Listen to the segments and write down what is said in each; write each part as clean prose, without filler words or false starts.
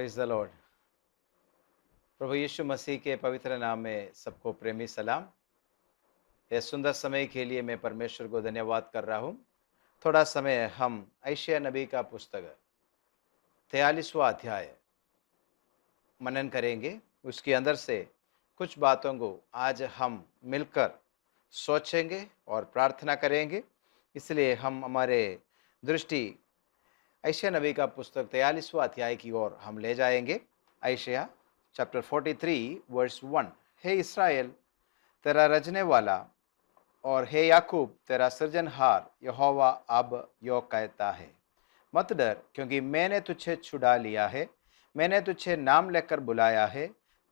Praise the lord. प्रभु यीशु मसीह के पवित्र नाम में सबको प्रेमी सलाम। यह सुंदर समय के लिए मैं परमेश्वर को धन्यवाद कर रहा हूँ। थोड़ा समय हम यशायाह नबी का पुस्तक 43वां अध्याय मनन करेंगे। उसके अंदर से कुछ बातों को आज हम मिलकर सोचेंगे और प्रार्थना करेंगे। इसलिए हम हमारे दृष्टि यशायाह नबी का पुस्तक 43वां अध्याय की ओर हम ले जाएंगे। यशायाह चैप्टर 43 वर्स 1। हे इस्राएल, तेरा रचने वाला और हे याकूब तेरा सृजनहार यहोवा अब यो कहता है, मत डर, क्योंकि मैंने तुझे छुड़ा लिया है, मैंने तुझे नाम लेकर बुलाया है,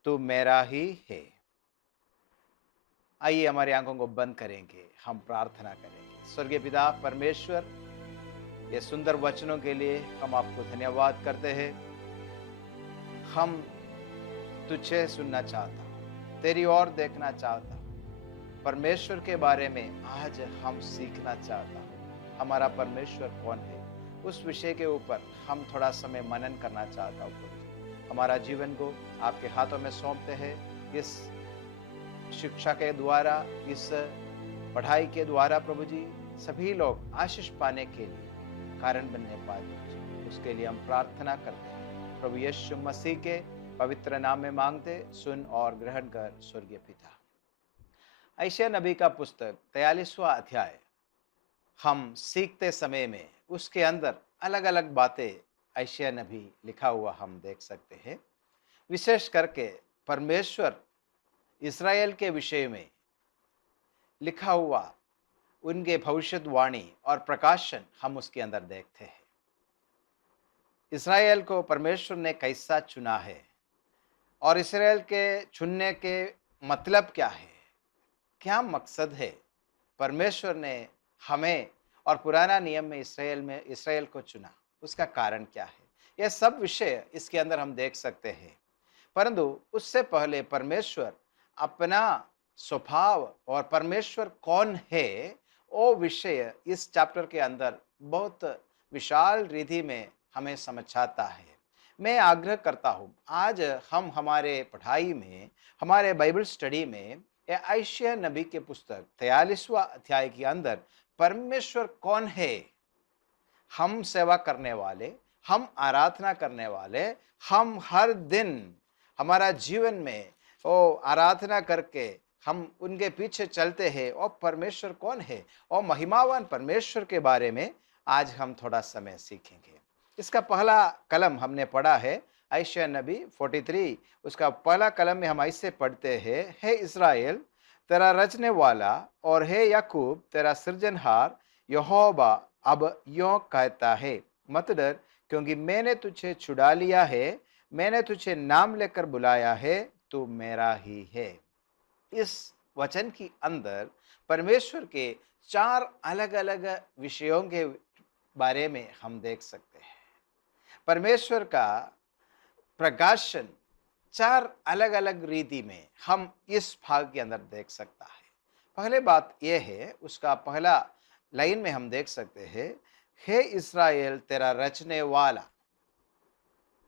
तू मेरा ही है। आइए हमारी आंखों को बंद करेंगे, हम प्रार्थना करेंगे। स्वर्गीय पिता परमेश्वर, ये सुंदर वचनों के लिए हम आपको धन्यवाद करते हैं। हम तुझे सुनना चाहता हूँ, तेरी ओर देखना चाहता हूँ। परमेश्वर के बारे में आज हम सीखना चाहता हूँ। हमारा परमेश्वर कौन है, उस विषय के ऊपर हम थोड़ा समय मनन करना चाहता हूँ। हमारा जीवन को आपके हाथों में सौंपते हैं। इस शिक्षा के द्वारा, इस पढ़ाई के द्वारा प्रभु जी सभी लोग आशीष पाने के लिए कारण बनने पाए, उसके लिए हम प्रार्थना करते हैं। प्रभु यीशु मसीह के पवित्र नाम में मांगते, सुन और ग्रहण कर स्वर्गीय पिता। यशायाह नबी का पुस्तक 43वां अध्याय हम सीखते समय में उसके अंदर अलग अलग बातें यशायाह नबी लिखा हुआ हम देख सकते हैं। विशेष करके परमेश्वर इस्राएल के विषय में लिखा हुआ उनके भविष्यवाणी और प्रकाशन हम उसके अंदर देखते हैं। इस्राएल को परमेश्वर ने कैसा चुना है और इस्राएल के चुनने के मतलब क्या है, क्या मकसद है। परमेश्वर ने हमें और पुराना नियम में इस्राएल को चुना, उसका कारण क्या है, यह सब विषय इसके अंदर हम देख सकते हैं। परंतु उससे पहले परमेश्वर अपना स्वभाव और परमेश्वर कौन है, वो विषय इस चैप्टर के अंदर बहुत विशाल रीति में हमें समझाता है। मैं आग्रह करता हूँ आज हम हमारे पढ़ाई में, हमारे बाइबल स्टडी में यशायाह नबी के पुस्तक 43वां अध्याय के अंदर परमेश्वर कौन है, हम सेवा करने वाले, हम आराधना करने वाले, हम हर दिन हमारा जीवन में वो आराधना करके हम उनके पीछे चलते हैं, और परमेश्वर कौन है और महिमावान परमेश्वर के बारे में आज हम थोड़ा समय सीखेंगे। इसका पहला कलम हमने पढ़ा है यशायाह नबी 43। उसका पहला कलम में हम ऐसे पढ़ते हैं, हे इस्राएल तेरा रचने वाला और हे याकूब तेरा सृजनहार यहोवा अब यों कहता है, मत डर, क्योंकि मैंने तुझे छुड़ा लिया है, मैंने तुझे नाम लेकर बुलाया है, तू मेरा ही है। इस वचन के अंदर परमेश्वर के चार अलग अलग विषयों के बारे में हम देख सकते हैं। परमेश्वर का प्रकाशन चार अलग अलग रीति में हम इस भाग के अंदर देख सकता है। पहले बात यह है, उसका पहला लाइन में हम देख सकते हैं, हे इस्राएल तेरा रचने वाला।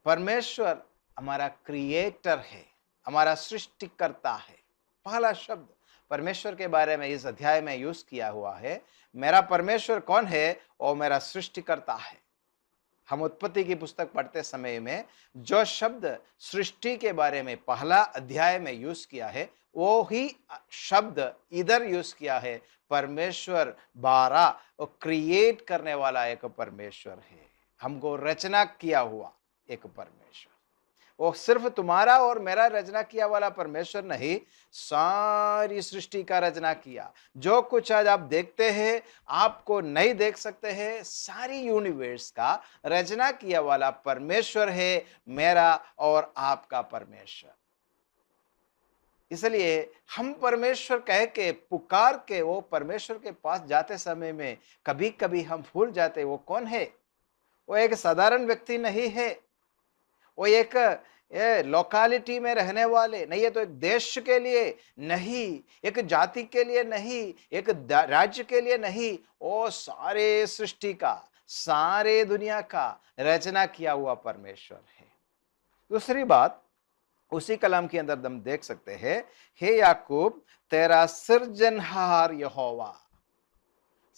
परमेश्वर हमारा क्रिएटर है, हमारा सृष्टिकर्ता है। पहला शब्द परमेश्वर के बारे में इस अध्याय में यूज किया हुआ है। मेरा परमेश्वर कौन है? वो मेरा सृष्टिकर्ता है। हम उत्पत्ति की पुस्तक पढ़ते समय में जो शब्द सृष्टि के बारे में पहला अध्याय में यूज किया है, वो ही शब्द इधर यूज किया है। परमेश्वर बारा और क्रिएट करने वाला एक परमेश्वर है, हमको रचना किया हुआ एक परमेश्वर। वो सिर्फ तुम्हारा और मेरा रचना किया वाला परमेश्वर नहीं, सारी सृष्टि का रचना किया। जो कुछ आज आप देखते हैं, आपको नहीं देख सकते हैं, सारी यूनिवर्स का रचना किया वाला परमेश्वर है, मेरा और आपका परमेश्वर। इसलिए हम परमेश्वर कह के पुकार के वो परमेश्वर के पास जाते समय में कभी कभी हम भूल जाते वो कौन है। वो एक साधारण व्यक्ति नहीं है, वो एक लोकालिटी में रहने वाले नहीं है, तो एक देश के लिए नहीं, एक जाति के लिए नहीं, एक राज्य के लिए नहीं, वो सारे सृष्टि का, सारे दुनिया का रचना किया हुआ परमेश्वर है। दूसरी बात, उसी कलाम के अंदर हम देख सकते हैं, हे याकूब, तेरा सृजनहार यहोवा,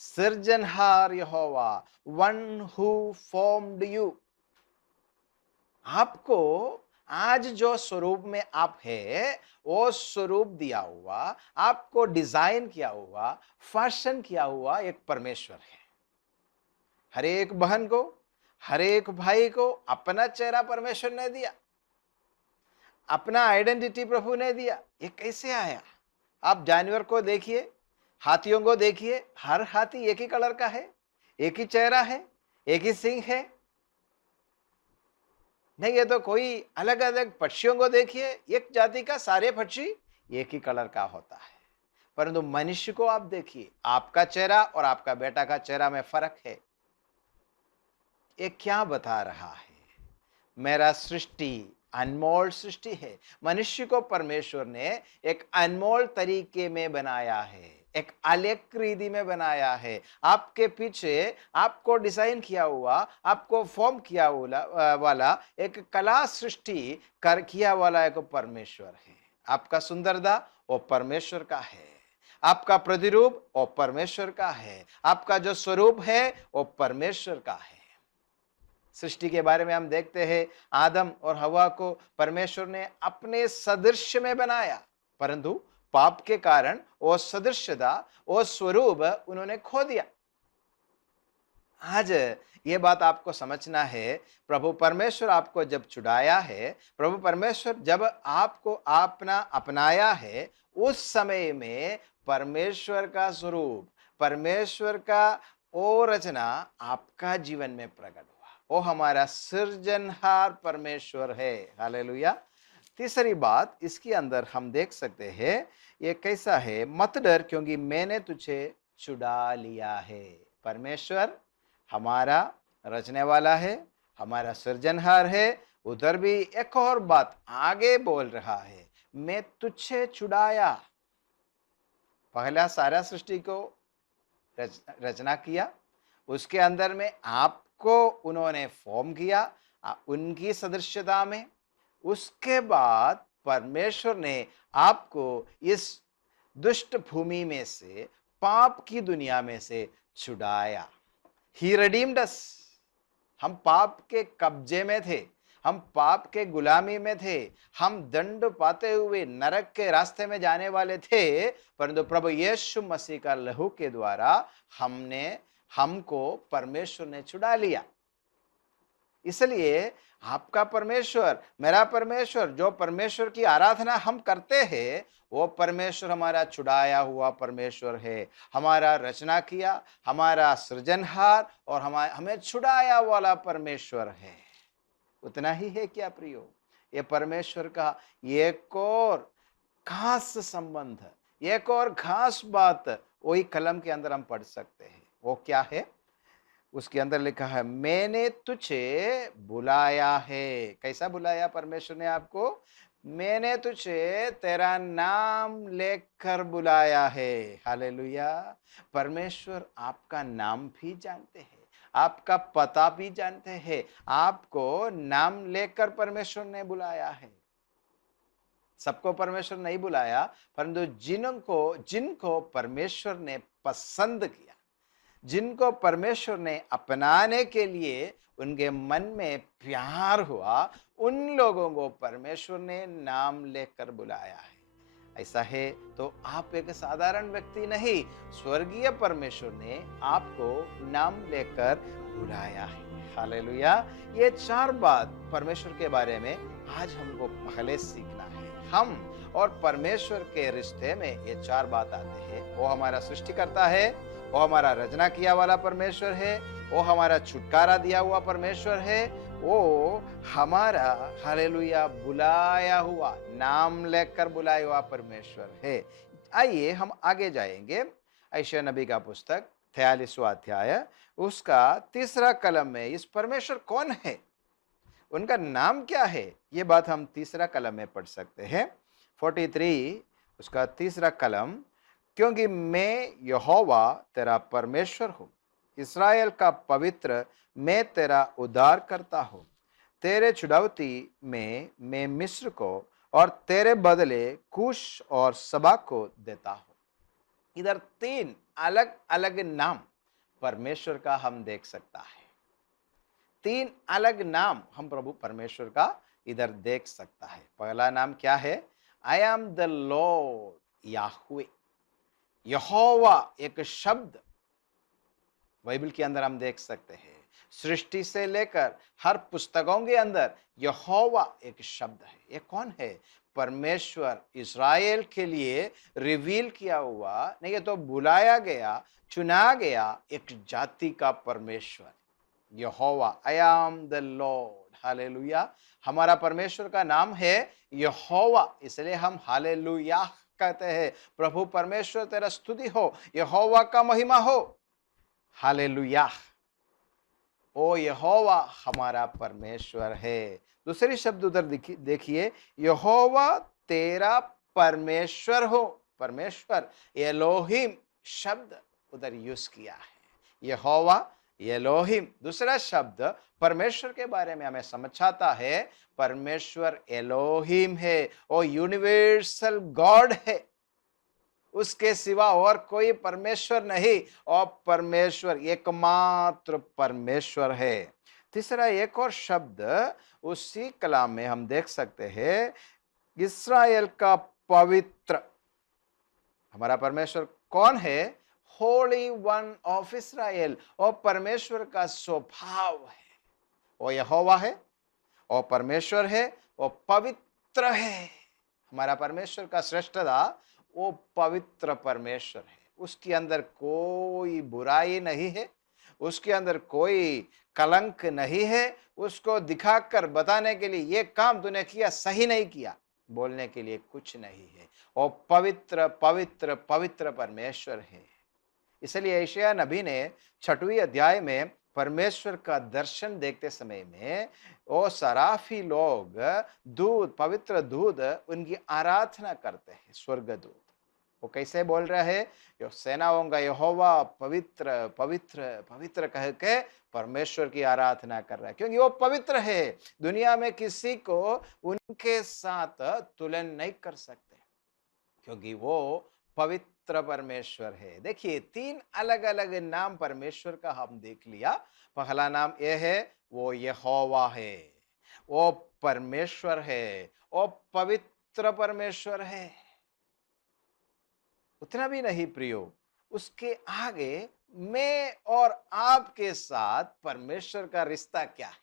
सृजनहार यहोवा, वन हु फॉर्म्ड यू। आपको आज जो स्वरूप में आप है, वो स्वरूप दिया हुआ, आपको डिजाइन किया हुआ, फैशन किया हुआ एक परमेश्वर है। हर एक बहन को, हर एक भाई को अपना चेहरा परमेश्वर ने दिया, अपना आइडेंटिटी प्रभु ने दिया। ये कैसे आया? आप जानवर को देखिए, हाथियों को देखिए, हर हाथी एक ही कलर का है, एक ही चेहरा है, एक ही सिंह है। नहीं, ये तो कोई अलग अलग पक्षियों को देखिए, एक जाति का सारे पक्षी एक ही कलर का होता है। परंतु मनुष्य को आप देखिए, आपका चेहरा और आपका बेटा का चेहरा में फर्क है। ये क्या बता रहा है? मेरा सृष्टि अनमोल सृष्टि है। मनुष्य को परमेश्वर ने एक अनमोल तरीके में बनाया है, एक अलग रीति में बनाया है। आपके पीछे आपको डिजाइन किया हुआ, आपको फॉर्म किया वाला एक कला सृष्टि कर किया वाला एक परमेश्वर है। आपका सुंदरता वो परमेश्वर का है, आपका प्रतिरूप वो परमेश्वर का है, आपका जो स्वरूप है वो परमेश्वर का है। सृष्टि के बारे में हम देखते हैं, आदम और हवा को परमेश्वर ने अपने सदृश्य में बनाया, परंतु पाप के कारण वो सदृश्यता, वो स्वरूप उन्होंने खो दिया। आज ये बात आपको समझना है, प्रभु परमेश्वर आपको जब छुड़ाया है, प्रभु परमेश्वर जब आपको अपना अपनाया है, उस समय में परमेश्वर का स्वरूप, परमेश्वर का वो रचना आपका जीवन में प्रकट हुआ। वो हमारा सृजनहार परमेश्वर है। हालेलुया। तीसरी बात इसके अंदर हम देख सकते हैं, ये कैसा है? मत डर, क्योंकि मैंने तुझे छुड़ा लिया है। परमेश्वर हमारा रचने वाला है, हमारा सृजनहार है। उधर भी एक और बात आगे बोल रहा है, मैं तुझे छुड़ाया। पहला सारा सृष्टि को रचना किया, उसके अंदर में आपको उन्होंने फॉर्म किया उनकी सदृश्यता में। उसके बाद परमेश्वर ने आपको इस दुष्ट भूमि में से, पाप की दुनिया में से छुड़ाया। ही redeemed us। हम पाप के कब्जे में थे, हम पाप के गुलामी में थे, हम दंड पाते हुए नरक के रास्ते में जाने वाले थे, परंतु प्रभु यीशु मसीह का लहू के द्वारा हमको परमेश्वर ने छुड़ा लिया। इसलिए आपका परमेश्वर, मेरा परमेश्वर, जो परमेश्वर की आराधना हम करते हैं, वो परमेश्वर हमारा छुड़ाया हुआ परमेश्वर है, हमारा रचना किया, हमारा सृजनहार और हमें छुड़ाया वाला परमेश्वर है। उतना ही है क्या प्रियो? ये परमेश्वर का एक और खास संबंध, एक और खास बात वही कलम के अंदर हम पढ़ सकते हैं। वो क्या है? उसके अंदर लिखा है, मैंने तुझे बुलाया है। कैसा बुलाया परमेश्वर ने आपको? मैंने तुझे तेरा नाम लेकर बुलाया है। हालेलुया। परमेश्वर आपका नाम भी जानते हैं, आपका पता भी जानते हैं, आपको नाम लेकर परमेश्वर ने बुलाया है। सबको परमेश्वर नहीं बुलाया, परंतु जिनको परमेश्वर ने पसंद किया, जिनको परमेश्वर ने अपनाने के लिए उनके मन में प्यार हुआ, उन लोगों को परमेश्वर ने नाम लेकर बुलाया है। ऐसा है तो आप एक साधारण व्यक्ति नहीं, स्वर्गीय परमेश्वर ने आपको नाम लेकर बुलाया है। हालेलुया। ये चार बात परमेश्वर के बारे में आज हमको पहले सीखना है। हम और परमेश्वर के रिश्ते में ये चार बात आते हैं। वो हमारा सृष्टिकर्ता है, वो हमारा रचना किया वाला परमेश्वर है, वो हमारा छुटकारा दिया हुआ परमेश्वर है, वो हमारा हालेलुया बुलाया हुआ, नाम लेकर बुलाया हुआ परमेश्वर है। आइए हम आगे जाएंगे। यशायाह नबी का पुस्तक 43वां अध्याय, उसका 3 कलम में इस परमेश्वर कौन है, उनका नाम क्या है, ये बात हम 3 कलम में पढ़ सकते हैं। 43 उसका 3 कलम, क्योंकि मैं यहोवा तेरा परमेश्वर हूँ, इस्राएल का पवित्र, मैं तेरा उद्धार करता हूँ। तेरे छुड़ौती में मैं मिस्र को और तेरे बदले कुश और सबा को देता हूं। इधर तीन अलग अलग नाम परमेश्वर का हम देख सकता है। तीन अलग नाम हम प्रभु परमेश्वर का इधर देख सकता है। पहला नाम क्या है? I am the lord Yahweh. यहोवा एक शब्द बाइबल के अंदर हम देख सकते हैं। सृष्टि से लेकर हर पुस्तकों के अंदर यहोवा एक शब्द है। ये कौन है? परमेश्वर इज़राइल के लिए रिवील किया हुआ, नहीं ये तो बुलाया गया, चुना गया एक जाति का परमेश्वर यहोवा। I am the lord. Hallelujah. हमारा परमेश्वर का नाम है यहोवा, इसलिए हम हालेलुया कहते हैं। प्रभु परमेश्वर तेरा स्तुति हो, यहोवा का महिमा हो। हालेलुया। ओ यहोवा हमारा परमेश्वर है। दूसरी शब्द उधर देखिए, यहोवा तेरा परमेश्वर हो। परमेश्वर एलोहिम शब्द उधर यूज किया है। यहोवा एलोहिम दूसरा शब्द परमेश्वर के बारे में हमें समझाता है। परमेश्वर एलोहिम है, वो यूनिवर्सल गॉड है, उसके सिवा और कोई परमेश्वर नहीं, और परमेश्वर एकमात्र परमेश्वर है। तीसरा एक और शब्द उसी कलाम में हम देख सकते हैं, इस्राएल का पवित्र। हमारा परमेश्वर कौन है? होली वन ऑफ इस्राएल। और परमेश्वर का स्वभाव है, वो यहोवा है, वो परमेश्वर है, वो पवित्र है। हमारा परमेश्वर का श्रेष्ठता, वो पवित्र परमेश्वर है। उसके अंदर कोई बुराई नहीं है, उसके अंदर कोई कलंक नहीं है। उसको दिखाकर बताने के लिए ये काम तूने किया सही नहीं किया बोलने के लिए कुछ नहीं है। वो पवित्र पवित्र पवित्र परमेश्वर है। इसलिए यशायाह नबी ने 6वीं अध्याय में परमेश्वर का दर्शन देखते समय में वो सराफी लोग दूत, पवित्र दूत उनकी आराधना करते हैं। स्वर्गदूत वो कैसे बोल रहे हैं? यो सेनाओं का यहोवा पवित्र पवित्र पवित्र कह के परमेश्वर की आराधना कर रहा है, क्योंकि वो पवित्र है। दुनिया में किसी को उनके साथ तुलना नहीं कर सकते, क्योंकि वो पवित्र परमेश्वर है। देखिए, तीन अलग अलग नाम परमेश्वर का हम देख लिया। पहला नाम यह है, वो यहोवा है, वो परमेश्वर है, वो पवित्र परमेश्वर है। उतना भी नहीं प्रियो, उसके आगे मैं और आपके साथ परमेश्वर का रिश्ता क्या है?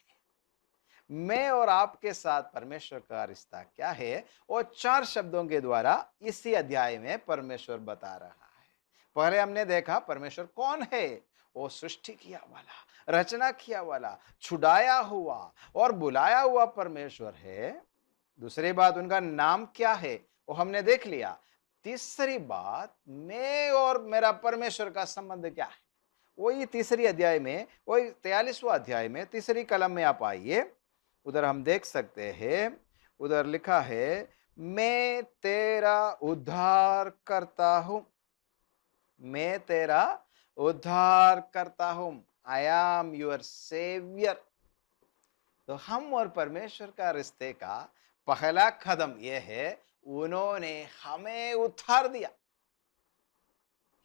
मैं और आपके साथ परमेश्वर का रिश्ता क्या है? और 4 शब्दों के द्वारा इसी अध्याय में परमेश्वर बता रहा है। पहले हमने देखा परमेश्वर कौन है? वो सृष्टि किया वाला, रचना किया वाला, छुड़ाया हुआ और बुलाया हुआ परमेश्वर है। दूसरी बात, उनका नाम क्या है वो हमने देख लिया। तीसरी बात, मैं और मेरा परमेश्वर का संबंध क्या है? वही तीसरी अध्याय में, वही 43वां अध्याय में तीसरी कलम में आप आइए, उधर हम देख सकते हैं। उधर लिखा है, मैं तेरा उद्धार करता हूं। मैं तेरा उद्धार करता हूं। I am your saviour. तो हम और परमेश्वर का रिश्ते का पहला कदम यह है, उन्होंने हमें उद्धार दिया।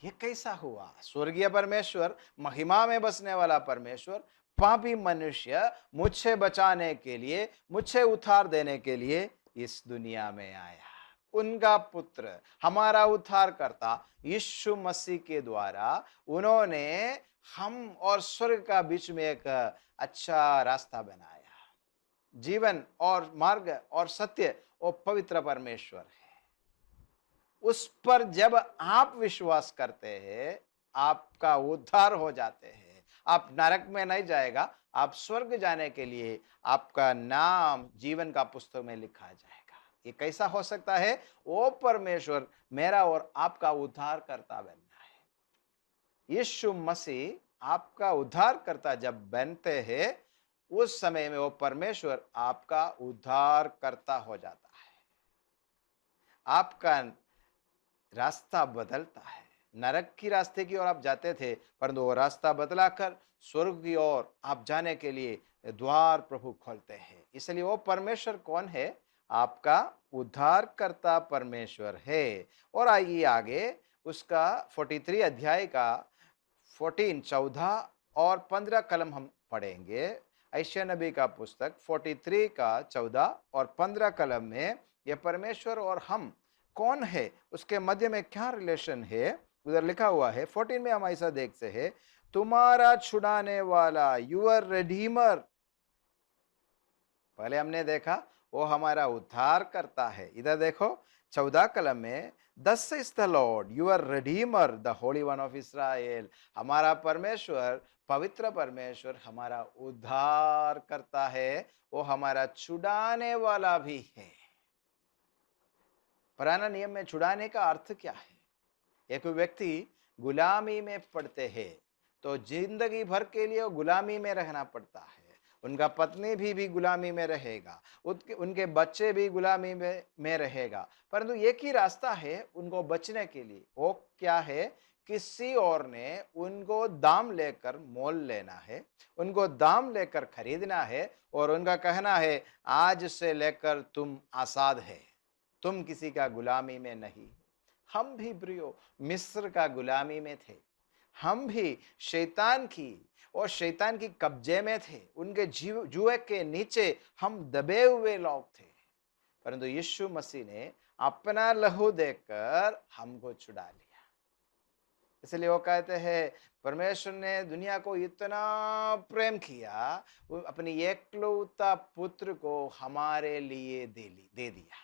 ये कैसा हुआ? स्वर्गीय परमेश्वर, महिमा में बसने वाला परमेश्वर, पापी मनुष्य मुझे बचाने के लिए, मुझे उद्धार देने के लिए इस दुनिया में आया। उनका पुत्र, हमारा उद्धार करता यीशु मसीह के द्वारा उन्होंने हम और स्वर्ग का बीच में एक अच्छा रास्ता बनाया। जीवन और मार्ग और सत्य वो पवित्र परमेश्वर है। उस पर जब आप विश्वास करते हैं, आपका उद्धार हो जाते हैं। आप नरक में नहीं जाएगा, आप स्वर्ग जाने के लिए आपका नाम जीवन का पुस्तक में लिखा जाएगा। ये कैसा हो सकता है? वो परमेश्वर मेरा और आपका उद्धार करता बनना है। यीशु मसीह आपका उद्धार करता जब बनते हैं, उस समय में वो परमेश्वर आपका उद्धार करता हो जाता है। आपका रास्ता बदलता है, नरक की रास्ते की ओर आप जाते थे, परंतु वो रास्ता बदलाकर स्वर्ग की ओर आप जाने के लिए द्वार प्रभु खोलते हैं। इसलिए वो परमेश्वर कौन है? आपका उद्धारकर्ता परमेश्वर है। और आइए आगे उसका 43 अध्याय का 14 और 15 कलम हम पढ़ेंगे। यशायाह नबी का पुस्तक 43 का 14 और 15 कलम में ये परमेश्वर और हम कौन है, उसके मध्य में क्या रिलेशन है, उधर लिखा हुआ है 14 में हम ऐसा देखते हैं, तुम्हारा छुड़ाने वाला, यूर रिडीमर। पहले हमने देखा वो हमारा उद्धार करता है। इधर देखो 14 कलम में, this is the Lord your redeemer the Holy One of Israel. हमारा परमेश्वर, पवित्र परमेश्वर हमारा उद्धार करता है, वो हमारा छुड़ाने वाला भी है। पुराना नियम में छुड़ाने का अर्थ क्या है? एक व्यक्ति गुलामी में पड़ते हैं तो जिंदगी भर के लिए वो गुलामी में रहना पड़ता है। उनका पत्नी भी गुलामी में रहेगा, उनके बच्चे भी गुलामी में रहेगा। परंतु एक ही रास्ता है उनको बचने के लिए, वो क्या है? किसी और ने उनको दाम लेकर मोल लेना है, उनको दाम लेकर खरीदना है और उनका कहना है आज से लेकर तुम आजाद है, तुम किसी का गुलामी में नहीं। हम भी प्रियो मिस्र का गुलामी में थे, हम भी शैतान की और शैतान की कब्जे में थे, उनके जुए के नीचे हम दबे हुए लोग थे। परंतु यीशु मसीह ने अपना लहू देकर हमको छुड़ा लिया। इसलिए वो कहते हैं परमेश्वर ने दुनिया को इतना प्रेम किया, वो अपनी एकलौता पुत्र को हमारे लिए दे दिया।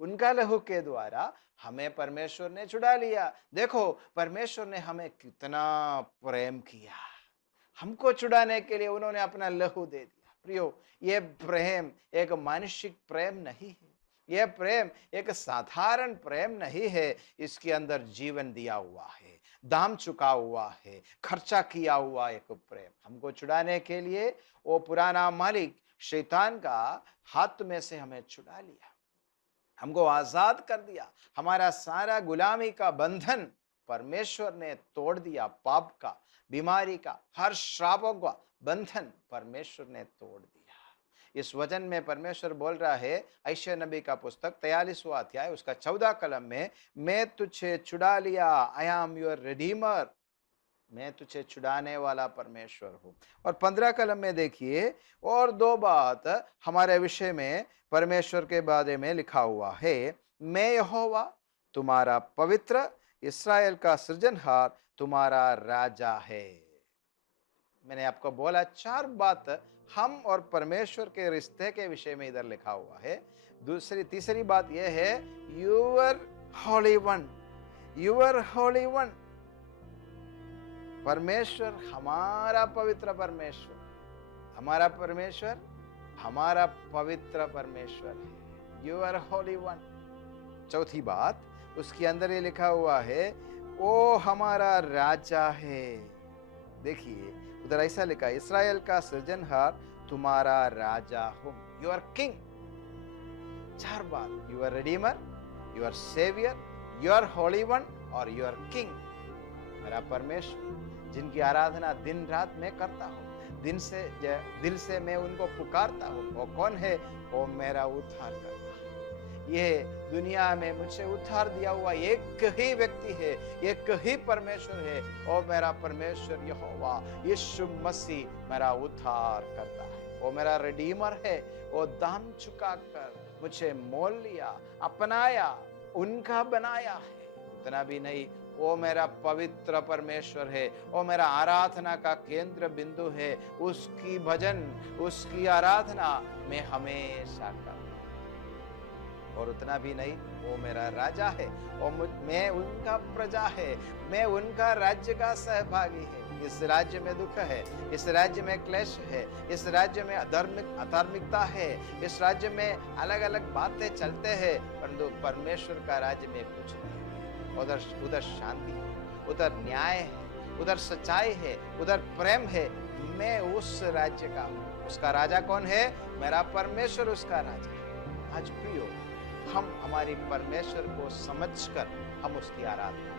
उनका लहू के द्वारा हमें परमेश्वर ने छुड़ा लिया। देखो परमेश्वर ने हमें कितना प्रेम किया, हमको छुड़ाने के लिए उन्होंने अपना लहू दे दिया। प्रियो, ये प्रेम एक मानसिक प्रेम नहीं है, यह प्रेम एक साधारण प्रेम नहीं है। इसके अंदर जीवन दिया हुआ है, दाम चुका हुआ है, खर्चा किया हुआ एक प्रेम। हमको छुड़ाने के लिए वो पुराना मालिक शैतान का हाथ में से हमें छुड़ा लिया, हमको आजाद कर दिया। हमारा सारा गुलामी का बंधन परमेश्वर ने तोड़ दिया। पाप का, बीमारी का, हर श्रापों का बंधन परमेश्वर ने तोड़ दिया। इस वचन में परमेश्वर बोल रहा है, यशायाह नबी का पुस्तक 43वां अध्याय उसका 14 कलम में, मैं तुझे छुड़ा लिया, आई एम योर रिडीमर, मैं तुझे छुड़ाने वाला परमेश्वर हूँ। और 15 कलम में देखिए और दो बात हमारे विषय में परमेश्वर के बारे में लिखा हुआ है, मैं यहोवा तुम्हारा पवित्र, इस्राएल का सृजनहार तुम्हारा राजा है। मैंने आपको बोला 4 बात हम और परमेश्वर के रिश्ते के विषय में इधर लिखा हुआ है। तीसरी बात यह है, your Holy One, your Holy One. परमेश्वर हमारा पवित्र परमेश्वर, हमारा परमेश्वर हमारा पवित्र परमेश्वर है, यू आर होली वन। चौथी बात उसके अंदर ये लिखा हुआ है, वो हमारा राजा है। देखिए उधर ऐसा लिखा, इस्राएल का सृजनहार तुम्हारा राजा हूं, यू आर किंग। 4 बात, you are redeemer, you are saviour, you are Holy One और यू आर किंग। मेरा परमेश्वर जिनकी आराधना दिन रात मैं करता हूँ, दिल से मैं उनको पुकारता हूँ, वो कौन है? वो मेरा उद्धार करता है। ये दुनिया में मुझे उद्धार दिया हुआ एक ही व्यक्ति है, एक ही परमेश्वर है, और मेरा परमेश्वर यहोवा यीशु मसीह मेरा उद्धार करता है। वो मेरा रिडीमर है, वो दाम चुका कर मुझे मोल लिया, अपनाया, उनका बनाया है। उतना भी नहीं, वो मेरा पवित्र परमेश्वर है, वो मेरा आराधना का केंद्र बिंदु है। उसकी भजन, उसकी आराधना मैं हमेशा करता हूं। और उतना भी नहीं, वो मेरा राजा है और मैं उनका प्रजा है, मैं उनका राज्य का सहभागी है। इस राज्य में दुख है, इस राज्य में क्लेश है, इस राज्य में अधार्मिकता है, इस राज्य में अलग अलग बातें चलते हैं, परंतु परमेश्वर का राज्य में कुछ नहीं। उधर शांति है, उधर न्याय है, उधर सच्चाई है, उधर प्रेम है। मैं उस राज्य का हूँ। उसका राजा कौन है? मेरा परमेश्वर उसका राजा है। आज प्रियो, हम हमारी परमेश्वर को समझकर हम उसकी आराधना,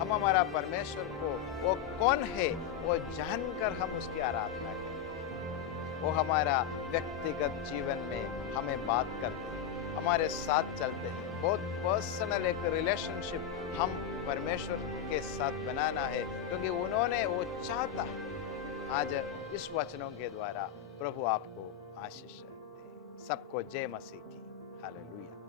हम हमारा परमेश्वर को वो कौन है वो जानकर हम उसकी आराधना करते हैं। वो हमारा व्यक्तिगत जीवन में हमें बात करते हैं, हमारे साथ चलते हैं। बहुत पर्सनल एक रिलेशनशिप हम परमेश्वर के साथ बनाना है, क्योंकि उन्होंने वो चाहता है। आज इस वचनों के द्वारा प्रभु आपको आशीष दे। सबको जय मसीह की। हालेलुया।